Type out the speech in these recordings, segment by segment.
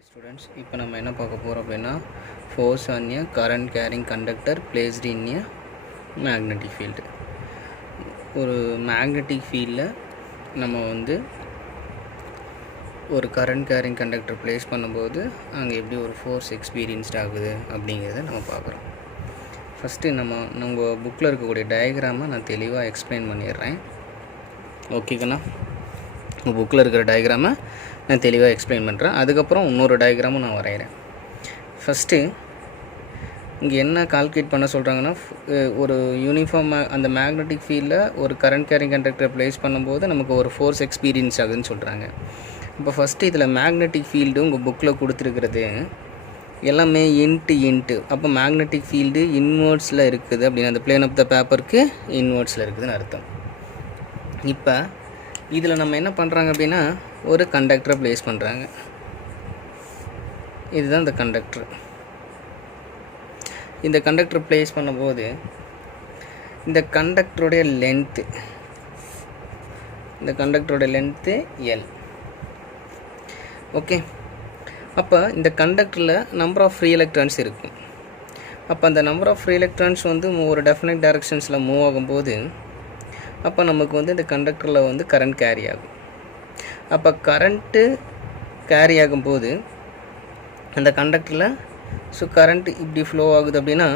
Hi students, இப்போ நம்ம என்ன பார்க்க போகிறோம் அப்படின்னா force on a current carrying conductor placed in a magnetic field. ஒரு magnetic ஃபீல்டில் நம்ம ஒரு current carrying conductor place பண்ணும்போது அங்கே எப்படி ஒரு force experienced ஆகுது அப்படிங்கிறத நம்ம பார்க்குறோம். ஃபஸ்ட்டு நம்ம புக்கில் இருக்கக்கூடிய டயக்ராமை நான் தெளிவாக எக்ஸ்பிளைன் பண்ணிடுறேன். ஓகேங்கண்ணா, உங்கள் புக்கில் இருக்கிற டயக்ராமை நான் தெளிவாக எக்ஸ்பிளைன் பண்ணுறேன். அதுக்கப்புறம் இன்னொரு டயக்ராமும் நான் வரைகிறேன். ஃபஸ்ட்டு இங்கே என்ன கால்குலேட் பண்ண சொல்கிறாங்கன்னா, ஒரு யூனிஃபார்ம் அந்த மேக்னெட்டிக் ஃபீல்டில் ஒரு கரண்ட் கேரிங் கண்டக்டர் ப்ளேஸ் பண்ணும்போது நமக்கு ஒரு ஃபோர்ஸ் எக்ஸ்பீரியன்ஸ் ஆகுதுன்னு சொல்கிறாங்க. இப்போ ஃபஸ்ட்டு இதில் மேக்னெட்டிக் ஃபீல்டு உங்கள் புக்கில் கொடுத்துருக்கிறது எல்லாமே இன்ட்டு. அப்போ மேக்னெட்டிக் ஃபீல்டு இன்வெர்ட்ஸில் இருக்குது அப்படின்னு, அந்த பிளேன் ஆஃப் த பேப்பருக்கு இன்வெர்ட்ஸில் இருக்குதுன்னு அர்த்தம். இப்போ இதில் நம்ம என்ன பண்ணுறாங்க அப்படின்னா, ஒரு கண்டக்டரை ப்ளேஸ் பண்ணுறாங்க. இதுதான் இந்த கண்டக்டர். இந்த கண்டக்டர் ப்ளேஸ் பண்ணும்போது இந்த கண்டக்டருடைய லென்த்து எல். ஓகே, அப்போ இந்த கண்டக்டரில் நம்பர் ஆஃப் ஃப்ரீ எலக்ட்ரான்ஸ் இருக்கும். அப்போ அந்த நம்பர் ஆஃப் ஃப்ரீ எலக்ட்ரான்ஸ் ஒரு டெஃபினைட் டைரக்ஷன்ஸில் மூவ் ஆகும்போது அப்போ நமக்கு இந்த கண்டக்டரில் கரண்ட் கேரி ஆகும். அப்போ கரண்ட்டு கேரி ஆகும்போது அந்த கண்டக்டரில் கரண்ட் இப்படி ஃப்ளோ ஆகுது அப்படின்னா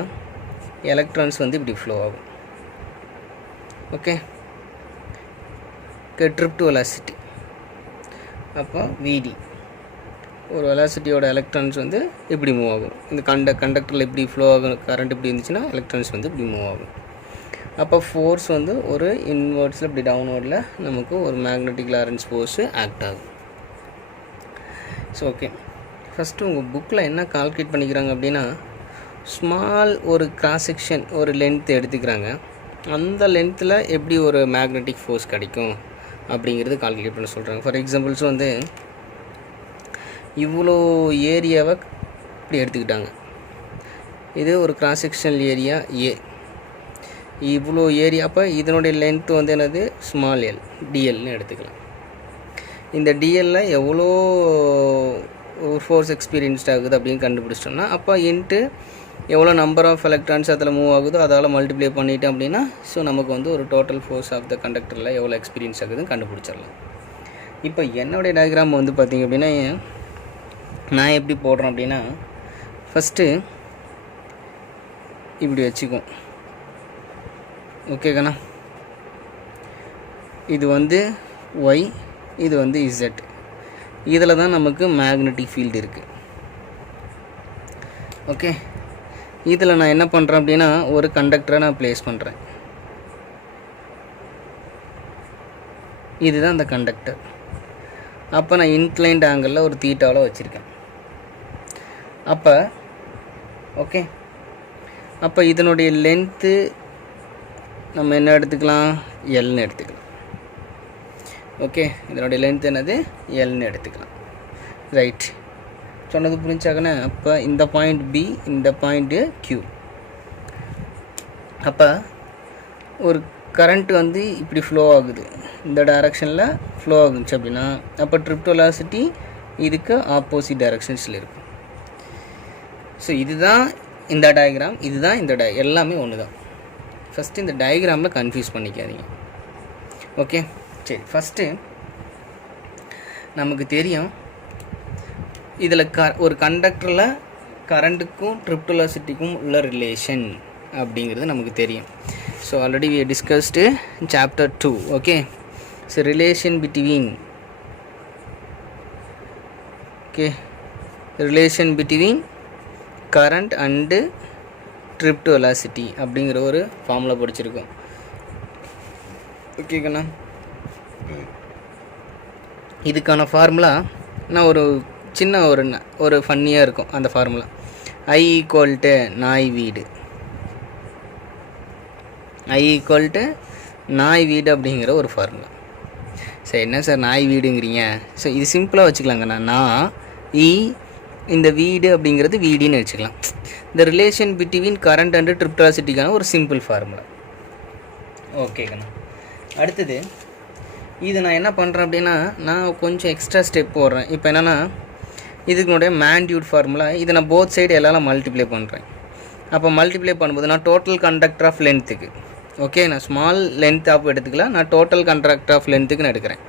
எலக்ட்ரான்ஸ் இப்படி ஃப்ளோ ஆகும். Okay, trip to velocity. அப்போ விடி ஒரு வெலாசிட்டியோட எலக்ட்ரான்ஸ் இப்படி மூவ் ஆகும். இந்த கண்டக்டரில் இப்படி ஃப்ளோ ஆகும், கரண்ட் இப்படி இருந்துச்சுன்னா எலக்ட்ரான்ஸ் இப்படி மூவ் ஆகும். அப்போ ஃபோர்ஸ் ஒரு இன்வெர்ட்ஸில் இப்படி டவுன்வர்டில் நமக்கு ஒரு மேக்னெட்டிக் லாரன்ஸ் ஃபோர்ஸு ஆக்ட் ஆகும். ஸோ ஓகே, ஃபஸ்ட்டு உங்கள் புக்கில் என்ன கால்குலேட் பண்ணிக்கிறாங்க அப்படின்னா, ஸ்மால் ஒரு கிராஸ் செக்ஷன் ஒரு லென்த் எடுத்துக்கிறாங்க. அந்த லென்த்தில் எப்படி ஒரு மேக்னெட்டிக் ஃபோர்ஸ் கிடைக்கும் அப்படிங்கிறது கால்குலேட் பண்ண சொல்கிறாங்க. ஃபார் எக்ஸாம்பிள்ஸ் இவ்வளோ ஏரியாவை இப்படி எடுத்துக்கிட்டாங்க. இது ஒரு கிராஸ் செக்ஷனல் ஏரியா ஏ, இவ்வளோ ஏரியா. அப்போ இதனுடைய லென்த்து என்னது, ஸ்மால் எல், டிஎல்னு எடுத்துக்கலாம். இந்த டிஎல்லில் எவ்வளோ ஃபோர்ஸ் எக்ஸ்பீரியன்ஸ்ட் ஆகுது அப்படின்னு கண்டுபிடிச்சிட்டோம்னா, அப்போ இன்ட்டு எவ்வளோ நம்பர் ஆஃப் எலக்ட்ரான்ஸ் அதில் மூவ் ஆகுதோ அதால் மல்டிப்ளை பண்ணிட்டோம் அப்படின்னா நமக்கு ஒரு டோட்டல் ஃபோர்ஸ் ஆஃப் த கண்டக்டரில் எவ்வளோ எக்ஸ்பீரியன்ஸ் ஆகுதுன்னு கண்டுபிடிச்சிடலாம். இப்போ என்னுடைய டயக்ராம் பார்த்திங்க அப்படின்னா, நான் எப்படி போடுறேன் அப்படின்னா, ஃபஸ்ட்டு இப்படி வச்சுக்குவோம். ஓகேங்கண்ணா, இது ஒய், இது இசட். இதில் தான் நமக்கு மேக்னெட்டிக் ஃபீல்டு இருக்குது. ஓகே, இதில் நான் என்ன பண்ணுறேன் அப்படின்னா, ஒரு கண்டக்டரை நான் ப்ளேஸ் பண்ணுறேன். இதுதான் அந்த கண்டக்டர். அப்போ நான் இன்க்ளைன்ட் ஆங்கிளில் ஒரு தீட்டாவில் வச்சுருக்கேன். அப்போ ஓகே, அப்போ இதனுடைய லென்த்து நம்ம என்ன எடுத்துக்கலாம், எல்னு எடுத்துக்கலாம். ஓகே, இதனுடைய லென்த் என்னது, எல்னு எடுத்துக்கலாம். ரைட், சொன்னது புரிஞ்சாக்கண்ணே. அப்போ இந்த பாயிண்ட் பி, இந்த பாயிண்ட்டு கியூ. அப்போ ஒரு கரண்ட் இப்படி ஃப்ளோ ஆகுது, இந்த டைரக்ஷனில் ஃப்ளோ ஆகுச்சு அப்படின்னா அப்போ ட்ரிப் வெலாசிட்டி இதுக்கு ஆப்போசிட் டைரக்ஷன்ஸில் இருக்கும். ஸோ இதுதான் இந்த டயக்ராம், இதுதான் இந்த எல்லாமே ஒன்று தான். ஃபஸ்ட்டு இந்த டயக்ராமில் கன்ஃபியூஸ் பண்ணிக்காதீங்க. ஓகே, சரி. ஃபஸ்ட்டு நமக்கு தெரியும் இதில் ஒரு கண்டக்டரில் கரண்ட்டுக்கும் ட்ரிப் வெலாசிட்டிக்கும் உள்ள ரிலேஷன் அப்படிங்கிறது நமக்கு தெரியும். So already we discussed chapter 2. Okay, so relation between current and trip to velocity அப்படிங்கிற ஒரு ஃபார்முலா படிச்சிருக்கோம். ஓகேங்கண்ணா, இதுக்கான ஃபார்முலா நான் ஒரு சின்ன ஒரு ஃபன்னியாக இருக்கும். அந்த ஃபார்முலா I = நாய் வீடு அப்படிங்கிற ஒரு ஃபார்முலா. சரி, என்ன சார் நாய் வீடுங்கிறீங்க? ஸோ இது சிம்பிளாக வச்சுக்கலாங்கண்ணா. நான் இந்த வீடு அப்படிங்கிறது வீடின்னு வச்சுக்கலாம். இந்த relation between current and drift வெலாசிட்டிக்கான ஒரு சிம்பிள் ஃபார்முலா. ஓகேங்கண்ணா, அடுத்தது இது நான் என்ன பண்ணுறேன் அப்படின்னா, நான் கொஞ்சம் எக்ஸ்ட்ரா ஸ்டெப் போடுறேன். இப்போ என்னென்னா, இதுக்குனுடைய மேக்னிடியூட் ஃபார்முலா. இதை நான் போத் சைடு எல்லாம் மல்டிப்ளை பண்ணுறேன். அப்போ மல்டிப்ளை பண்ணும்போது நான் டோட்டல் கண்டக்டர் ஆஃப் லென்த்துக்கு, ஓகே, நான் ஸ்மால் லென்த் ஆஃப் எடுத்துக்கல, நான் டோட்டல் கண்டக்டர் ஆஃப் லென்த்துக்கு நான் எடுக்கிறேன்.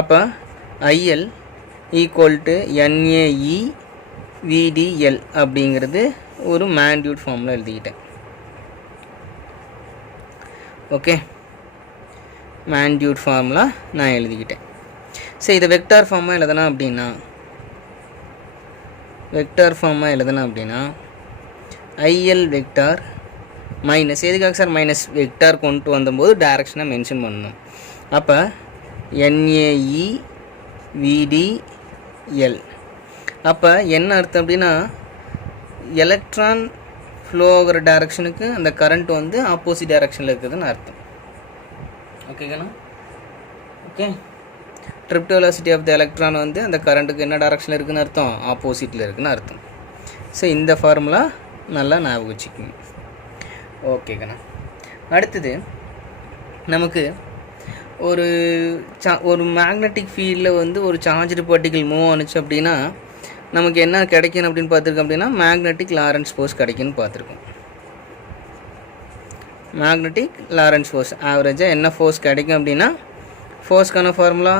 அப்போ IL equal to NAE VDL அப்படிங்கிறது ஒரு மேக்னிடியூட் ஃபார்முலா எழுதிக்கிட்டேன். ஓகே, மேக்னிடியூட் ஃபார்முலா நான் எழுதிக்கிட்டேன். சரி, இதை வெக்டார் ஃபார்மாக எழுதணும் அப்படின்னா IL வெக்டார் மைனஸ், எதுக்காக சார் மைனஸ் வெக்டார் கொண்டு வந்தபோது டைரக்ஷனை மென்ஷன் பண்ணணும். அப்போ NAE VDL. அப்போ என்ன அர்த்தம் அப்படின்னா எலக்ட்ரான் ஃப்ளோ ஆகிற டைரக்ஷனுக்கு அந்த கரண்ட் வந்து ஆப்போசிட் டைரக்ஷனில் இருக்குதுன்னு அர்த்தம். ஓகேங்கண்ணா? Okay, drift velocity of the electron வந்து அந்த கரண்ட்டுக்கு என்ன டைரக்ஷனில் இருக்குதுன்னு அர்த்தம், ஆப்போசிட்டில் இருக்குதுன்னு அர்த்தம். ஸோ இந்த ஃபார்முலா நல்லா ஞாபகம் வச்சுக்கோங்க. ஓகேங்கண்ணா. அடுத்தது நமக்கு ஒரு மேக்னெட்டிக் ஃபீல்டில் வந்து ஒரு சார்ஜ்டு பார்ட்டிகிள் மூவ் ஆனிச்சு அப்படின்னா நமக்கு என்ன கிடைக்கும் அப்படின்னு பார்த்துருக்கோம் அப்படின்னா மேக்னெட்டிக் லாரன்ஸ் ஃபோர்ஸ் கிடைக்குன்னு பார்த்துருக்கோம். மேக்னெட்டிக் லாரன்ஸ் ஃபோர்ஸ் ஆவரேஜாக என்ன ஃபோர்ஸ் கிடைக்கும் அப்படின்னா ஃபோர்ஸ்க்கான formula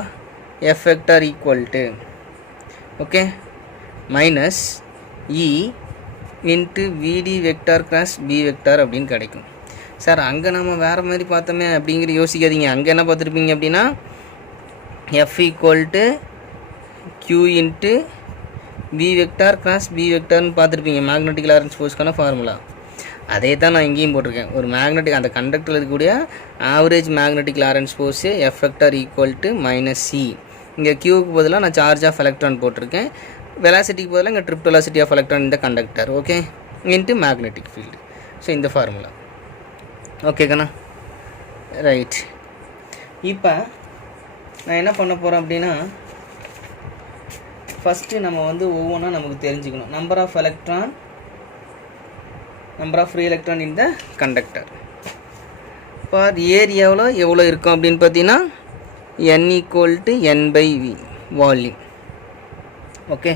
F vector equal to, okay, minus E into VD vector cross B vector அப்படின்னு கிடைக்கும். சார் அங்கே நம்ம வேறு மாதிரி பார்த்தோமே அப்படிங்கிற யோசிக்காதீங்க. அங்கே என்ன பார்த்துருப்பீங்க அப்படின்னா F equal to Q into B vector cross B வெக்டார்னு பார்த்துருப்பீங்க மேக்னெட்டிக் லாரன்ஸ் ஃபோர்ஸ்க்கான ஃபார்முலா. அதே தான் நான் இங்கேயும் போட்டிருக்கேன். ஒரு மேக்னெட்டிக் அந்த கண்டக்டரில் இருக்கக்கூடிய average magnetic Lawrence force F vector equal to minus C. இங்கே Qவுக்கு பதிலாக நான் சார்ஜ் ஆஃப் எலக்ட்ரான் போட்டிருக்கேன். வெலாசிட்டிக்கு பதிலாக இங்கே ட்ரிப்ட் வெலாசிட்டி ஆஃப் எலக்ட்ரான் இந்த conductor, okay, into magnetic field. So இந்த ஃபார்முலா ஓகேக்கண்ணா, ரைட். இப்போ நான் என்ன பண்ண போகிறேன் அப்படின்னா ஃபஸ்ட்டு நம்ம வந்து ஒவ்வொன்றா நமக்கு தெரிஞ்சுக்கணும். Number of free electron in the conductor for ஏரியாவில் எவ்வளோ இருக்கும் அப்படின்னு பார்த்தீங்கன்னா N equal to N/V volume. Okay,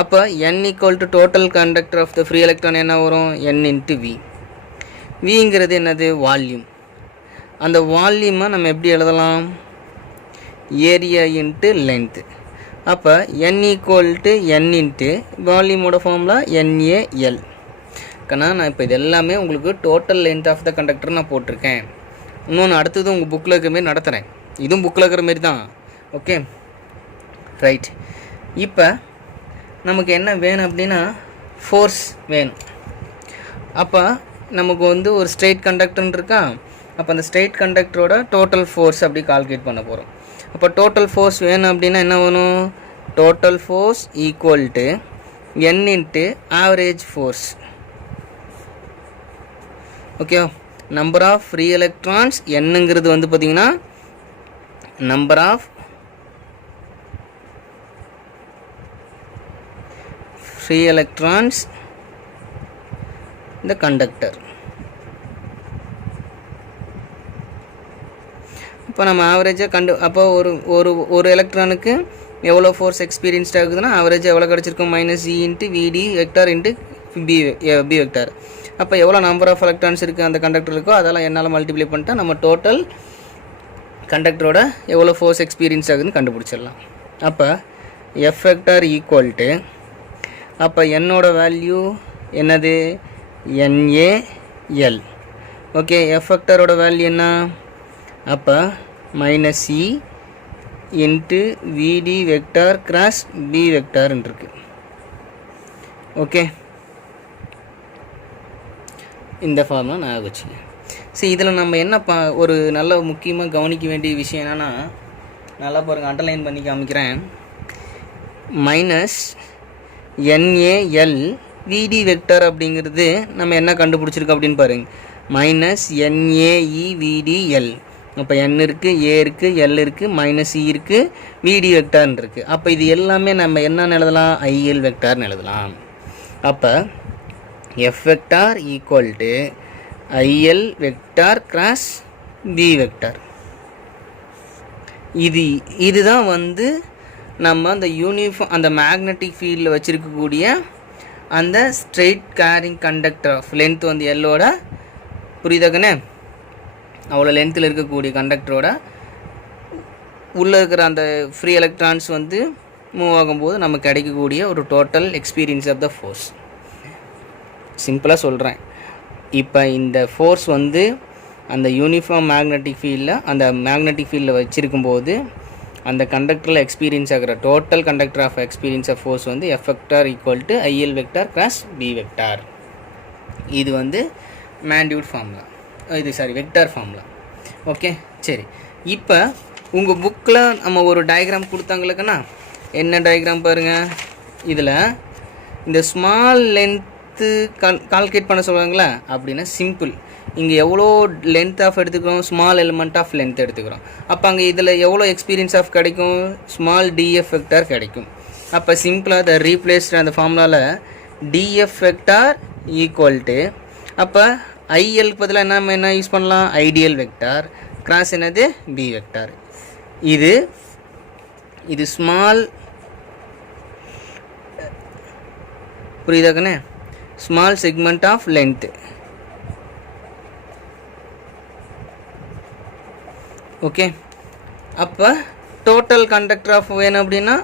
அப்போ N equal to total conductor of the free electron என்ன வரும், N இன்ட்டு V. விங்கிறது என்னது, வால்யூம். அந்த வால்யூமை நம்ம எப்படி எழுதலாம், ஏரியா இன்ட்டு லென்த்து. அப்போ N equal to N into வால்யூமோட ஃபார்முலா NaL. கண்ணா, நான் இப்போ இது எல்லாமே உங்களுக்கு total length of the conductor நான் போட்டிருக்கேன். இன்னொன்று அடுத்தது உங்கள் புக்கில் இருக்கிற மாரி நடத்துகிறேன். இதுவும் புக்கில் இருக்கிற மாரி தான். Okay, right. இப்போ நமக்கு என்ன வேணும் அப்படின்னா ஃபோர்ஸ் வேணும். அப்போ நமக்கு வந்து ஒரு ஸ்ட்ரெயிட் கண்டக்டர்னு இருக்கா. அப்போ அந்த ஸ்ட்ரெயிட் கண்டக்டரோட டோட்டல் ஃபோர்ஸ் அப்படி கால்குலேட் பண்ண போகிறோம். அப்போ டோட்டல் ஃபோர்ஸ் வேணும் அப்படின்னா என்ன வேணும், total force equal to N into average force. Okay, number of free electrons என்னங்கிறது வந்து பார்த்திங்கன்னா நம்பர் ஆஃப் ஃப்ரீ எலக்ட்ரான்ஸ் இந்த கண்டக்டர். இப்போ நம்ம ஆவரேஜாக அப்போ ஒரு எலக்ட்ரானுக்கு எவ்வளோ ஃபோர்ஸ் எக்ஸ்பீரியன்ஸ்ட் ஆகுதுன்னா ஆவரேஜாக எவ்வளோ கிடச்சிருக்கும், minus E into VD vector into B vector. அப்போ எவ்வளோ நம்பர் ஆஃப் எலக்ட்ரான்ஸ் இருக்குது அந்த கண்டக்டர் இருக்கோ அதெல்லாம் என்னால் மல்டிப்ளை பண்ணிட்டா நம்ம டோட்டல் கண்டக்டரோட எவ்வளோ ஃபோர்ஸ் எக்ஸ்பீரியன்ஸ் ஆகுதுன்னு கண்டுபிடிச்சிடலாம். அப்போ F வெக்டார் ஈக்குவல் டு, அப்போ என்னோட வேல்யூ என்னது, NaL. ஓகே, F வெக்டாரோட வேல்யூ என்ன, அப்போ minus E into VD vector cross B வெக்டார்ன்னு இருக்கு. ஓகே, இந்த ஃபார்முலா நான் வச்சுக்கேன். சரி, இதில் நம்ம என்ன ஒரு நல்ல முக்கியமாக கவனிக்க வேண்டிய விஷயம் என்னென்னா, நல்லா பாருங்கள், அண்டர்லைன் பண்ணி காமிக்கிறேன். மைனஸ் NaL VD வெக்டார் அப்படிங்கிறது நம்ம என்ன கண்டுபிடிச்சிருக்கோம் அப்படின்னு பாருங்கள், மைனஸ் NaE VDL. அப்போ N இருக்குது, A இருக்குது, L இருக்குது, மைனஸ் E இருக்குது, VD வெக்டார்னு இருக்குது. அப்போ இது எல்லாமே நம்ம என்னன்னு எழுதலாம், IL வெக்டார்னு எழுதலாம். அப்போ F vector equal to IL vector cross B vector. இதுதான் வந்து நம்ம அந்த அந்த மேக்னெட்டிக் ஃபீல்டில் வச்சுருக்கக்கூடிய அந்த straight carrying conductor of length வந்து எல்லோட புரியுதாக்கண்ணே, அவ்வளோ லென்த்தில் இருக்கக்கூடிய கண்டக்டரோட உள்ளே இருக்கிற அந்த ஃப்ரீ எலக்ட்ரான்ஸ் வந்து மூவ் ஆகும்போது நமக்கு கிடைக்கக்கூடிய ஒரு total experience of the force. சிம்பிளாக சொல்கிறேன். இப்போ இந்த ஃபோர்ஸ் வந்து அந்த யூனிஃபார்ம் மேக்னெட்டிக் ஃபீல்டில் வச்சுருக்கும்போது அந்த கண்டக்டரில் எக்ஸ்பீரியன்ஸ் ஆகிற total conductor of experience of force வந்து F vector equal to IL vector cross B vector. இது வந்து magnitude formula, vector formula. Okay, சரி. இப்போ உங்கள் புக்கில் நம்ம ஒரு டயக்ராம் கொடுத்தாங்களுக்குண்ணா, என்ன டயக்ராம் பாருங்கள். இதில் இந்த ஸ்மால் லென்த்து கால்குலேட் பண்ண சொல்லுவாங்களா, அப்படின்னா சிம்பிள். இங்கே எவ்வளோ லென்த் ஆஃப் எடுத்துக்கிறோம், ஸ்மால் எலிமெண்ட் ஆஃப் லென்த் எடுத்துக்கிறோம். அப்போ அங்கே இதில் எவ்வளோ எக்ஸ்பீரியன்ஸ் ஆஃப் கிடைக்கும், ஸ்மால் DF வெக்டார் கிடைக்கும். அப்போ சிம்பிளாக அதை ரீப்ளேஸ்ட் அந்த ஃபார்முலாவில் DF வெக்டார் ஈக்குவல் டு, அப்போ ILக்கு பதிலாக என்ன யூஸ் பண்ணலாம், ஐடியல் வெக்டார் கிராஸ் என்னது B வெக்டார். இது ஸ்மால், புரியுதாக்கண்ணே, small segment of length. Okay, அப்போ டோட்டல் கண்டக்டர் ஆஃப் வேணும் அப்படின்னா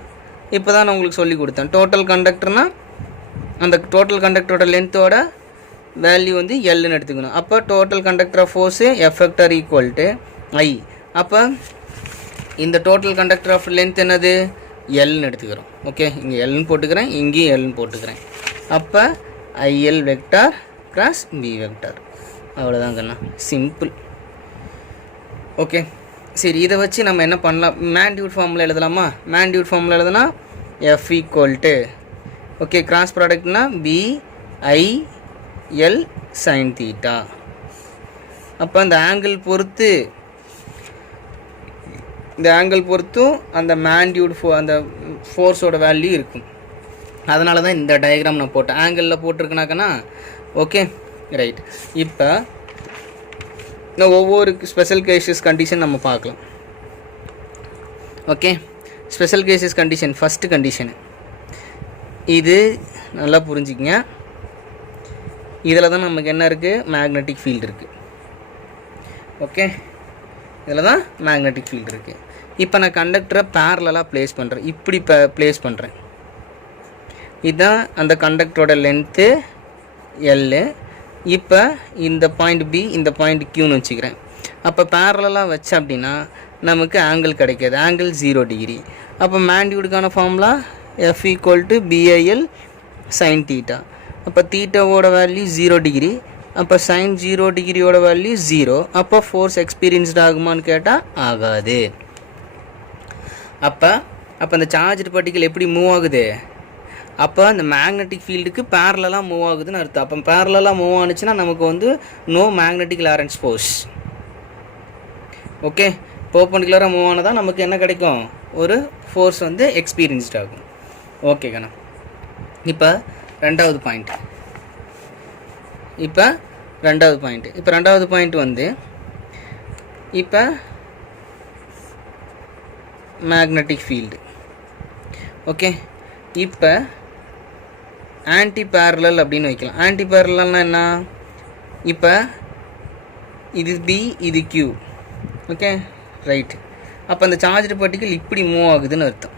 இப்போ தான் நான் உங்களுக்கு சொல்லி கொடுத்தேன். டோட்டல் கண்டக்டர்னால் அந்த டோட்டல் கண்டக்டரோட லென்த்தோட வேல்யூ வந்து Lன்னு எடுத்துக்கணும். அப்போ total conductor of force F vector equal to I. அப்போ இந்த டோட்டல் கண்டக்டர் ஆஃப் லென்த் என்னது, Lன்னு எடுத்துக்கிறோம். ஓகே, இங்கே Lன்னு போட்டுக்கிறேன், இங்கேயும் Lன்னு போட்டுக்கிறேன். அப்போ IL vector cross B vector. அவ்வளோதாங்கண்ணா, சிம்பிள். ஓகே, சரி. இதை வச்சு நம்ம என்ன பண்ணலாம், மேண்டியூட் ஃபார்முலா எழுதலாமா. மேண்டியூட் ஃபார்முலா எழுதுனா F equal to, okay, cross ப்ராடக்ட்னா BIL சைன் தீட்டா. அப்போ அந்த ஆங்கிள் பொறுத்தும் அந்த மேண்டியூட் அந்த ஃபோர்ஸோட வேல்யூ இருக்கும். அதனால தான் இந்த டயக்ராம் நான் போட்டேன், ஆங்கிளில் போட்டிருக்கேனாக்கண்ணா. Okay, right. இப்போ ஒவ்வொரு ஸ்பெஷல் கேசஸ் கண்டிஷன் நம்ம பார்க்கலாம். Okay, special cases condition. First condition இது நல்லா புரிஞ்சுக்கங்க. இதில் தான் நமக்கு என்ன இருக்குது, மேக்னெட்டிக் ஃபீல்டு இருக்குது. ஓகே, இதில் தான் மேக்னெட்டிக் ஃபீல்டு இருக்குது. இப்போ நான் கண்டக்டரை பேரலாக ப்ளேஸ் பண்ணுறேன். இப்படி ப்ளேஸ் பண்ணுறேன். இதுதான் அந்த கண்டக்டரோட லென்த்து L. இப்போ இந்த பாயிண்ட் B, இந்த பாயிண்ட் Qன்னு வச்சுக்கிறேன். அப்போ பேரலாக வச்ச அப்படின்னா நமக்கு ஆங்கிள் கிடைக்காது, ஆங்கிள் 0 டிகிரி. அப்போ மேண்டியூடுக்கான formula F equal to BIL sine theta. அப்போ தீட்டாவோட வேல்யூ 0 டிகிரி. அப்போ சைன் 0 டிகிரியோட வேல்யூ 0. அப்போ ஃபோர்ஸ் எக்ஸ்பீரியன்ஸ்ட் ஆகுமான்னு கேட்டால் ஆகாது. அப்போ அந்த சார்ஜ்டு பார்ட்டிகல் எப்படி மூவ் ஆகுது, அப்போ அந்த மேக்னெட்டிக் ஃபீல்டுக்கு பேரலாக மூவ் ஆகுதுன்னு அர்த்தம். அப்போ பேரலாக மூவ் ஆனிச்சுன்னா நமக்கு வந்து no magnetic Lorentz force. Okay, பெர்பெண்டிகுலராக மூவ் ஆனதான் நமக்கு என்ன கிடைக்கும், ஒரு ஃபோர்ஸ் வந்து எக்ஸ்பீரியன்ஸ்ட் ஆகும். ஓகே கண்ணா. இப்போ ரெண்டாவது பாயிண்ட் வந்து இப்போ மேக்னெட்டிக் ஃபீல்டு. ஓகே, இப்போ ஆன்டி பேரலல் அப்படின்னு வைக்கலாம். ஆன்டி பேரலல்னா என்ன, இப்போ இது B, இது Q. Okay, right. அப்போ அந்த சார்ஜ்டு பார்ட்டிகல் இப்படி மூவ் ஆகுதுன்னு அர்த்தம்.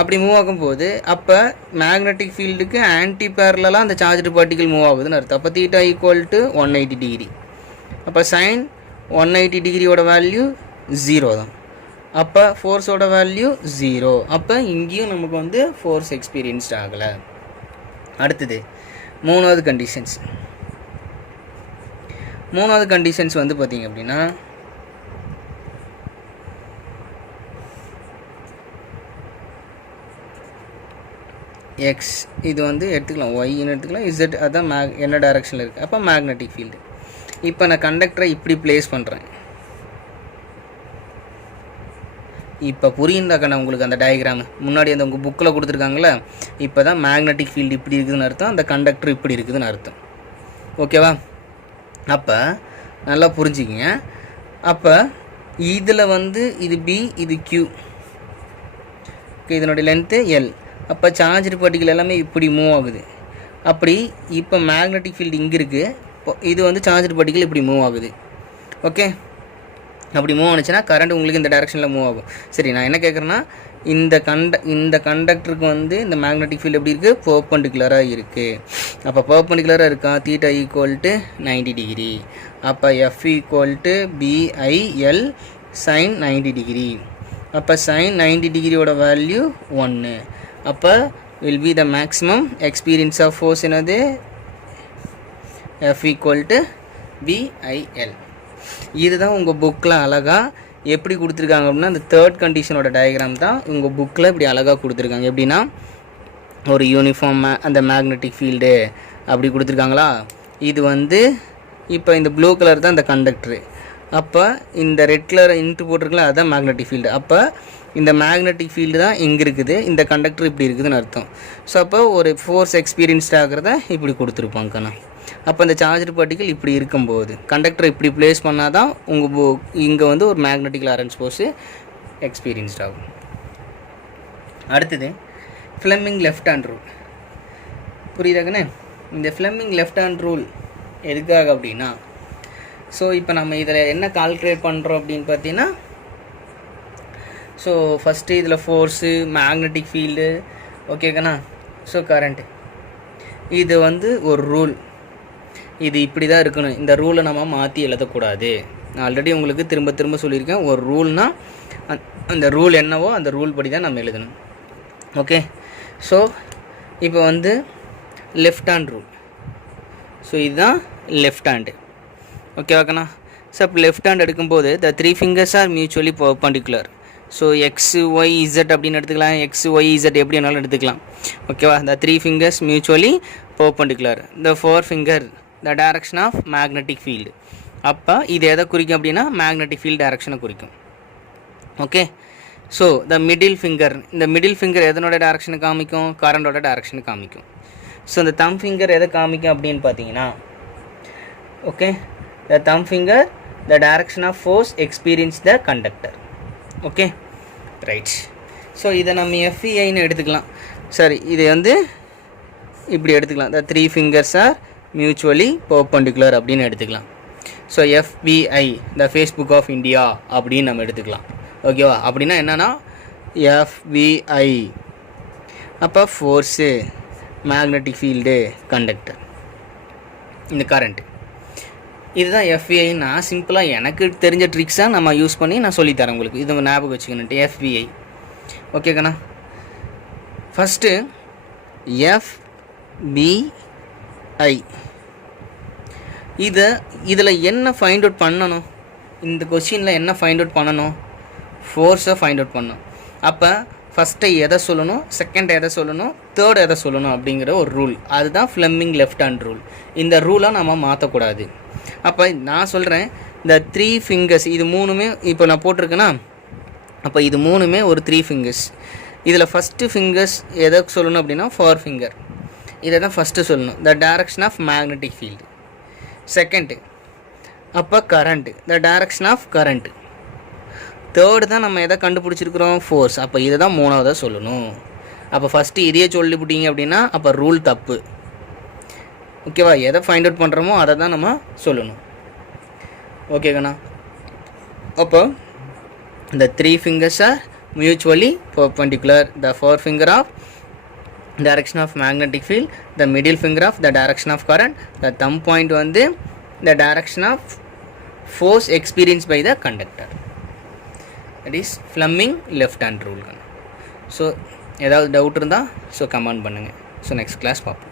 அப்படி மூவ் ஆகும்போது அப்போ மேக்னெட்டிக் ஃபீல்டுக்கு ஆன்டி பேரலாக அந்த சார்ஜ்டு பார்ட்டிகல் மூவ் ஆகுதுன்னு அர்த்தம். அப்போ தீட்டா ஈக்குவல் டு 180 டிகிரி. அப்போ சைன் 180 டிகிரியோட வேல்யூ 0 தான். அப்போ ஃபோர்ஸோட வேல்யூ 0. அப்போ இங்கேயும் நமக்கு வந்து ஃபோர்ஸ் எக்ஸ்பீரியன்ஸ்ட் ஆகலை. அடுத்தது மூணாவது கண்டிஷன்ஸ் வந்து பார்த்திங்க அப்படின்னா எக்ஸ் இது வந்து எடுத்துக்கலாம், ஒய்ன்னு எடுத்துக்கலாம், இசட் அதான் என்ன டைரக்ஷனில் இருக்குது. அப்போ மேக்னெட்டிக் ஃபீல்டு. இப்போ நான் கண்டக்டரை இப்படி ப்ளேஸ் பண்ணுறேன். இப்போ புரியுந்தாக்கண்ணா உங்களுக்கு அந்த டயக்ராமு முன்னாடி அந்த உங்கள் புக்கில் கொடுத்துருக்காங்களே. இப்போ தான் மேக்னெட்டிக் ஃபீல்டு இப்படி இருக்குதுன்னு அர்த்தம், அந்த கண்டக்டர் இப்படி இருக்குதுன்னு அர்த்தம். ஓகேவா? அப்போ நல்லா புரிஞ்சுக்கிங்க. அப்போ இதில் வந்து இது B, இது Q. ஓகே, இதனுடைய லென்த்து எல். அப்போ சார்ஜ்டு பார்ட்டிகல் எல்லாமே இப்படி மூவ் ஆகுது. அப்படி இப்போ மேக்னெட்டிக் ஃபீல்டு இங்கே இருக்குது, இது வந்து சார்ஜ்டு பார்ட்டிகல் இப்படி மூவ் ஆகுது. ஓகே, அப்படி மூவ் ஆனிச்சுன்னா கரண்ட் உங்களுக்கு இந்த டைரெக்ஷனில் மூவ் ஆகும். சரி, நான் என்ன கேட்குறேன்னா, இந்த கண்டக்டருக்கு வந்து இந்த மேக்னெட்டிக் ஃபீல்டு எப்படி இருக்குது, பெர்பெண்டிகுலராக இருக்குது. அப்போ பெர்பெண்டிகுலராக இருக்கா, தீட்டா ஈக்குவல் டு 90 டிகிரி. அப்போ F equal to BIL sine 90 degree. அப்போ சைன் 90 டிகிரியோட வேல்யூ 1. அப்போ will be the maximum experience of force என்னது, எஃப் ஈக்குவல் டு பிஐஎல். இதுதான் உங்கள் புக்கில் அழகாக எப்படி கொடுத்துருக்காங்க அப்படின்னா, அந்த தேர்ட் கண்டிஷனோட டயக்ராம் தான் உங்கள் புக்கில் இப்படி அழகாக கொடுத்துருக்காங்க. எப்படின்னா, ஒரு யூனிஃபார்ம் அந்த மேக்னெட்டிக் ஃபீல்டு அப்படி கொடுத்துருக்காங்களா. இது வந்து இப்போ இந்த ப்ளூ கலர் தான் இந்த கண்டக்டரு. அப்போ இந்த ரெட் கலர் இன்ட்டு போட்டிருக்கல, அதுதான் மேக்னெட்டிக் ஃபீல்டு. அப்போ இந்த மேக்னெட்டிக் ஃபீல்டு தான் இங்கே இருக்குது, இந்த கண்டக்டர் இப்படி இருக்குதுன்னு அர்த்தம். ஸோ அப்போ ஒரு ஃபோர்ஸ் எக்ஸ்பீரியன்ஸ்ட் ஆகிறத இப்படி கொடுத்துருப்பாங்கண்ணா. அப்போ இந்த சார்ஜ்டு பார்ட்டிகல் இப்படி இருக்கும்போது கண்டக்டர் இப்படி ப்ளேஸ் பண்ணால் தான் உங்கள் இங்கே வந்து ஒரு மேக்னெட்டிக் லாரன்ஸ் ஃபோர்ஸு எக்ஸ்பீரியன்ஸ்ட் ஆகும். அடுத்தது ஃப்ளெமிங் லெஃப்ட் ஹேண்ட் ரூல். புரியுதாங்கண்ணே? இந்த ஃப்ளெமிங் லெஃப்ட் ஹேண்ட் ரூல் எதுக்காக அப்படின்னா, ஸோ இப்போ நம்ம இதில் என்ன கால்குலேட் பண்ணுறோம் அப்படின்னு பார்த்தீங்கன்னா, ஸோ ஃபஸ்ட்டு இதில் ஃபோர்ஸு, மேக்னெட்டிக் ஃபீல்டு, ஓகேங்கண்ணா. ஸோ கரண்ட்டு, இது வந்து ஒரு ரூல், இது இப்படி தான் இருக்கணும். இந்த ரூலை நம்ம மாற்றி எழுதக்கூடாது. நான் ஆல்ரெடி உங்களுக்கு திரும்ப திரும்ப சொல்லியிருக்கேன், ஒரு ரூல்னால் அந்த ரூல் என்னவோ அந்த ரூல் படி தான் நம்ம எழுதணும். ஓகே, ஸோ இப்போ வந்து லெஃப்ட் ஹேண்ட் ரூல். ஸோ இதுதான் லெஃப்ட் ஹேண்டு. ஓகேவாக்கண்ணா? ஸோ இப்போ லெஃப்ட் ஹேண்ட் எடுக்கும்போது the 3 fingers are mutually perpendicular. So X Y Z அப்படின்னு எடுத்துக்கலாம், எக்ஸ் ஒய் இசட் எப்படி வேணாலும் எடுத்துக்கலாம். ஓகேவா? The 3 fingers mutually perpendicular. The 4 finger the direction of magnetic field. அப்போ இது எதை குறிக்கும் அப்படின்னா, மேக்னெட்டிக் ஃபீல்டு டைரக்ஷனை குறிக்கும். Okay, so the middle finger, இந்த மிடில் ஃபிங்கர் எதனோட டைரக்ஷனை காமிக்கும், கரண்டோட டைரக்ஷனை காமிக்கும். ஸோ இந்த தம் ஃபிங்கர் எதை காமிக்கும் அப்படின்னு பார்த்தீங்கன்னா, okay, the thumb finger the direction of force experience the conductor. Okay, right. So இதை நம்ம எஃப்இஐன்னு எடுத்துக்கலாம். சரி, இது வந்து இப்படி எடுத்துக்கலாம், the 3 fingers are mutually perpendicular அப்படின்னு எடுத்துக்கலாம். So FBI the Facebook of India அப்படின்னு நம்ம எடுத்துக்கலாம். ஓகேவா? அப்படின்னா என்னென்னா, எஃபிஐ அப்போ ஃபோர்ஸு, மேக்னெட்டிக் ஃபீல்டு, கண்டக்டர், இந்த கரண்ட்டு, இதுதான் எஃபிஐ. நான் சிம்பிளாக எனக்கு தெரிஞ்ச ட்ரிக்ஸாக நம்ம யூஸ் பண்ணி நான் சொல்லித்தரேன் உங்களுக்கு. இது ஞாபகம் வச்சுக்கணுன்ட்டு எஃபிஐ. ஓகேக்கண்ணா? ஃபஸ்ட்டு எஃபிஐ இதில் என்ன ஃபைண்ட் அவுட் பண்ணணும், இந்த கொஸ்டினில் என்ன ஃபைண்ட் அவுட் பண்ணணும், ஃபோர்ஸை ஃபைண்ட் அவுட் பண்ணணும். அப்போ ஃபஸ்ட்டு எதை சொல்லணும், செகண்ட் எதை சொல்லணும், தேர்ட் எதை சொல்லணும் அப்படிங்கிற ஒரு ரூல், அதுதான் ஃப்ளெமிங் லெஃப்ட் ஹேண்ட் ரூல். இந்த ரூலை நம்ம மாற்றக்கூடாது. அப்போ நான் சொல்கிறேன், இந்த 3 fingers இது மூணுமே இப்போ நான் போட்டிருக்கேன்னா, அப்போ இது மூணுமே ஒரு 3 fingers. இதில் ஃபஸ்ட்டு ஃபிங்கர்ஸ் எதை சொல்லணும் அப்படின்னா 4 finger, இதை தான் ஃபஸ்ட்டு சொல்லணும், the direction of magnetic field. Second அப்போ current, the direction of current. Third தான் நம்ம எதை கண்டுபிடிச்சிருக்கிறோம், ஃபோர்ஸ். அப்போ இதை தான் மூணாவதாக சொல்லணும். அப்போ ஃபஸ்ட்டு இதையே சொல்லிவிட்டீங்க அப்படின்னா அப்போ ரூல் தப்பு. ஓகேவா? எதை ஃபைண்ட் அவுட் பண்ணுறோமோ அதை தான் நம்ம சொல்லணும். ஓகேங்கண்ணா? அப்போ இந்த 3 fingers are mutually perpendicular, the 4 finger of direction of magnetic field, the middle finger of the direction of current, the thumb point வந்து the direction of force experienced by the conductor. That is Fleming left hand rule. So ஏதாவது doubt இருந்தால் so comment பண்ணுங்கள். So next class பார்ப்போம்.